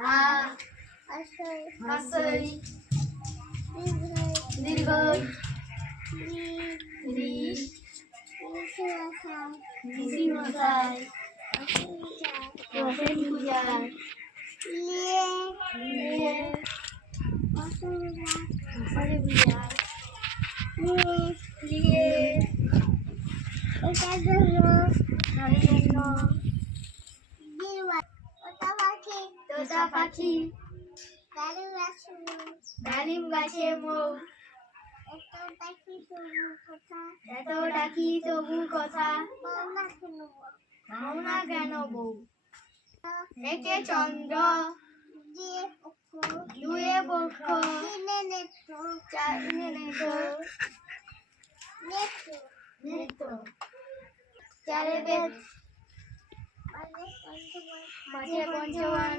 হা হস্যই দীর্ঘই রি ঋষি মশাই রসেন পূজার লিয়ে মশারি পূজার লিয়ে এটার জন্য তোতা পাখি ডালিম গাছে মৌ এত ডাকি তবু কথা পাও না কেন বউ একে চন্দ্র দুয়ে পক্ষ চারিনে নেত্র চারে বেদ মাঝে পঞ্চমান